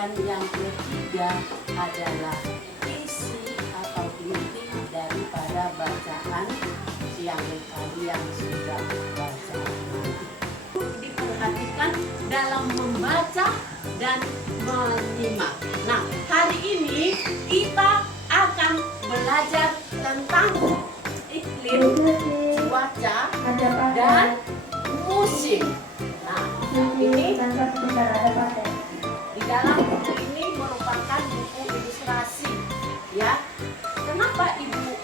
Dan yang ketiga adalah isi atau inti daripada bacaan yang kalian sudah baca. Diperhatikan dalam membaca dan menyimak. Nah, hari ini kita akan belajar tentang iklim, cuaca, dan musim. Nah, ini di dalam buku ini merupakan buku ilustrasi, ya. Kenapa ibu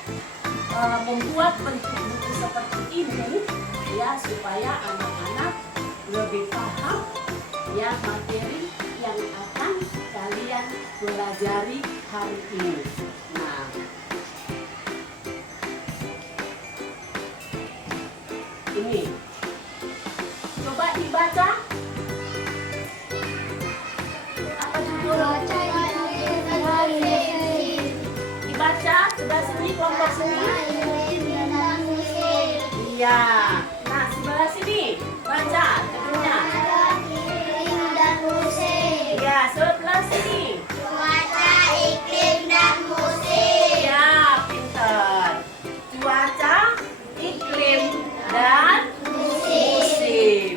membuat bentuk buku seperti ini? Ya, supaya anak-anak lebih paham ya materi yang akan kalian pelajari hari ini. Nah, ini coba dibaca. Apa judul? Dibaca sebelah sini, kelompok sini. Iya. Nah, sebelah sini baca judulnya. Ya, sebelah sini. Cuaca, iklim, dan musim. Ya, pintar. Cuaca, iklim, dan musim.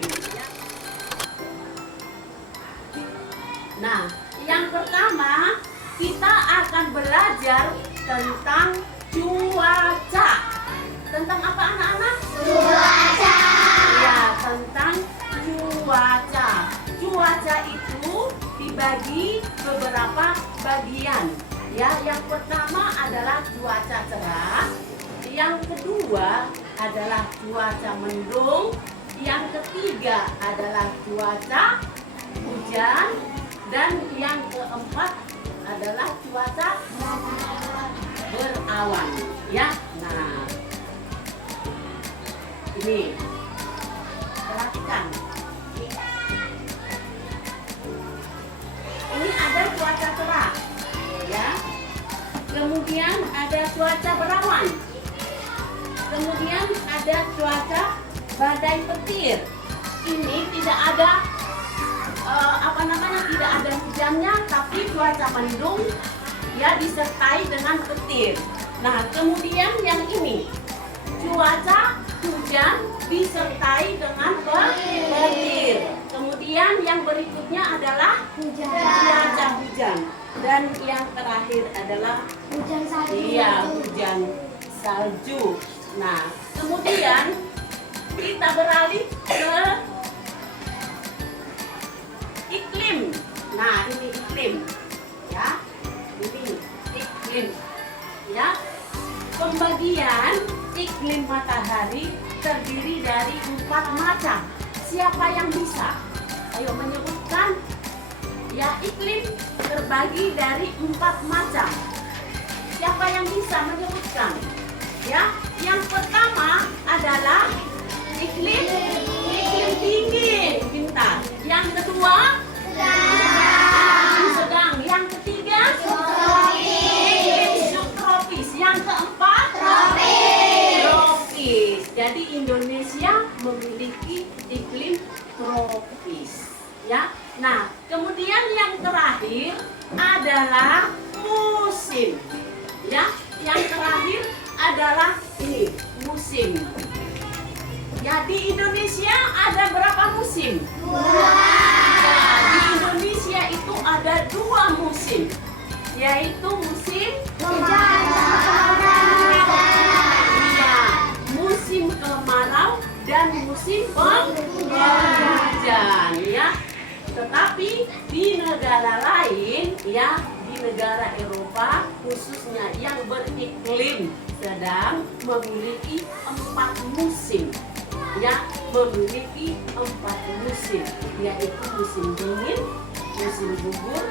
Nah, yang pertama kita akan belajar tentang cuaca. Tentang apa anak-anak? Cuaca. Ya, tentang cuaca. Cuaca itu dibagi beberapa bagian. Ya, yang pertama adalah cuaca cerah. Yang kedua adalah cuaca mendung. Yang ketiga adalah cuaca hujan. Dan yang keempat adalah cuaca berawan. Ya, nah ini perhatikan. Ini ada cuaca cerah, ya. Kemudian ada cuaca berawan. Kemudian ada cuaca badai petir. Ini tidak ada tidak ada hujannya, tapi cuaca mendung ya disertai dengan petir. Nah, kemudian yang ini cuaca hujan disertai dengan petir. Kemudian yang berikutnya adalah cuaca hujan. Dan yang terakhir adalah Hujan salju. iya, hujan salju. Nah, kemudian kita beralih ke iklim. Nah, ini iklim. Ya. Ini iklim. Ya. Pembagian iklim matahari terdiri dari 4 macam. Siapa yang bisa? Ayo menyebutkan. Ya, iklim terbagi dari 4 macam. Siapa yang bisa menyebutkan? Ya, yang pertama adalah iklim dingin, pintar. Yang kedua, sedang. Yang ketiga, iklim subtropis. Yang keempat, tropis. Jadi Indonesia memiliki iklim tropis. Ya. Nah, kemudian yang terakhir adalah musim. Ya, yang terakhir adalah ini, musim. Ya, di Indonesia ada berapa musim? 2. Ya, di Indonesia itu ada 2 musim, yaitu musim Hujan. ya, musim kemarau dan musim penghujan. Ya, tetapi di negara lain, ya, di negara Eropa khususnya yang beriklim sedang memiliki 4 musim. Ya, memiliki 4 musim, yaitu musim dingin, musim gugur,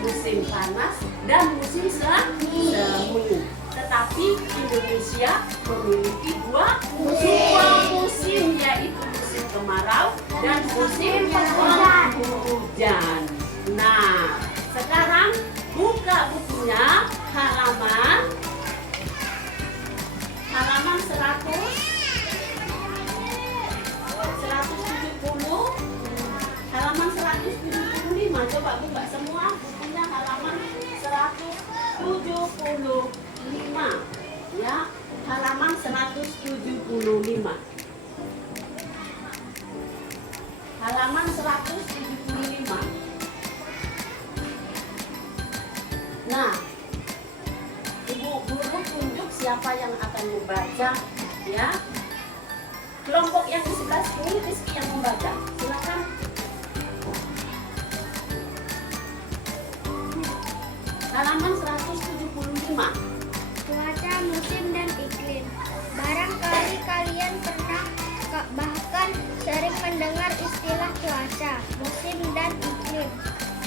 musim panas, dan musim semu. Tetapi Indonesia memiliki 2 musim, yaitu musim kemarau dan musim penghujan. Nah, sekarang buka bukunya halaman 170, halaman 175. coba buka semua bukunya halaman 175. Ya, halaman 175. Halaman 175. Nah, Ibu guru tunjuk siapa yang akan membaca, ya. Kelompok yang di sebelah sini Rizky yang membaca. Silakan. Halaman 175. Cuaca, musim, dan iklim. Barangkali kalian pernah bahkan sering mendengar istilah cuaca, musim, dan iklim.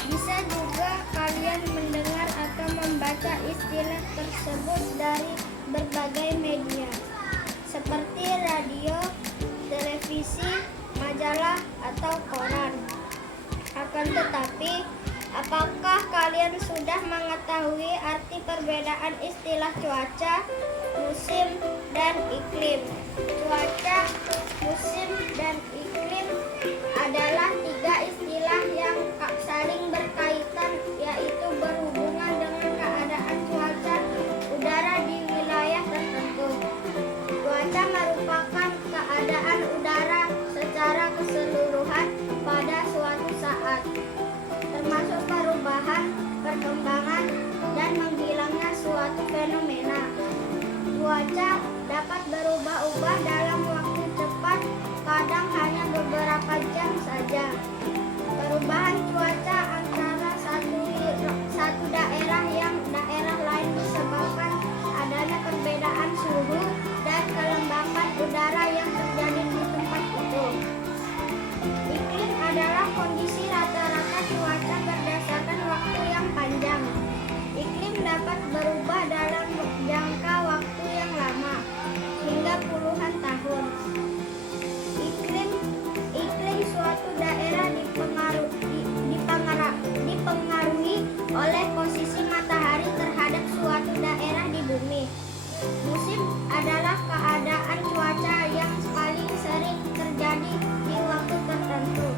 Bisa juga kalian mendengar atau membaca istilah tersebut dari berbagai media, seperti radio, televisi, majalah, atau koran. Akan tetapi, apakah kalian sudah mengetahui arti perbedaan istilah cuaca, musim, dan iklim? Cuaca, musim, dan iklim adalah tiga istilah yang saling berkaitan, yaitu berhubungan dengan keadaan cuaca udara di wilayah tertentu. Cuaca merupakan keadaan udara secara keseluruhan pada suatu saat, termasuk perubahan, perkembangan, dan menghilangnya suatu fenomena. Cuaca dapat berubah-ubah dalam waktu cepat, kadang hanya beberapa jam saja. Perubahan cuaca antara satu daerah yang daerah lain disebabkan adanya perbedaan suhu dan kelembapan udara yang terjadi di tempat itu. Iklim adalah kondisi rata-rata cuaca berdasarkan waktu yang panjang. Iklim dapat berubah dalam jangka waktu yang lama, hingga puluhan tahun. Iklim suatu daerah dipengaruhi oleh posisi matahari terhadap suatu daerah di bumi. Musim adalah keadaan cuaca yang paling sering terjadi di waktu tertentu.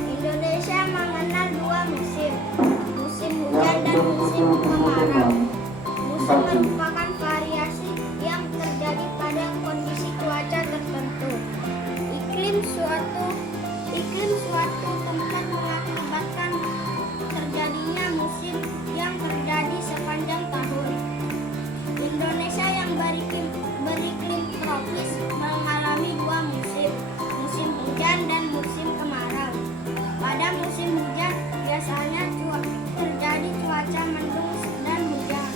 Indonesia mengenal dua musim, musim hujan dan musim kemarau. Musim merupakan variasi yang terjadi pada kondisi cuaca tertentu. Iklim suatu tempat mengakibatkan terjadinya musim yang terjadi sepanjang tahun. Indonesia yang beriklim tropis mengalami dua musim, musim hujan dan musim kemarau. Pada musim hujan biasanya terjadi cuaca mendung dan hujan.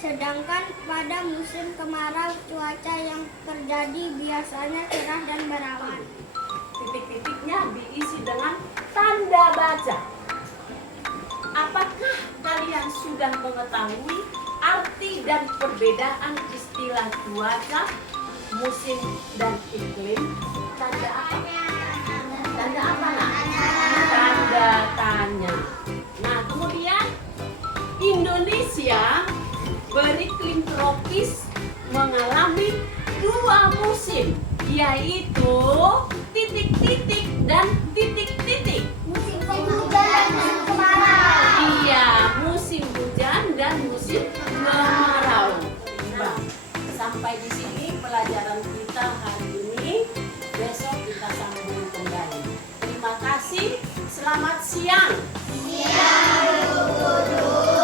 Sedangkan pada musim kemarau cuaca yang terjadi biasanya cerah dan berawan. Titik-titiknya diisi dengan tanda baca. Apakah kalian sudah mengetahui arti dan perbedaan istilah cuaca, musim, dan iklim? Tanda apa? Tanda apa, nak? Tanda tanya. Nah, kemudian Indonesia beriklim tropis mengalami dua musim, yaitu titik-titik dan titik-titik. Musim hujan dan musim kemarau. Iya, musim hujan dan musim kemarau. Nah, sampai di sini pelajaran kita hari ini. Besok kita sambung kembali. Terima kasih. Selamat siang. Siang, Bu Guru.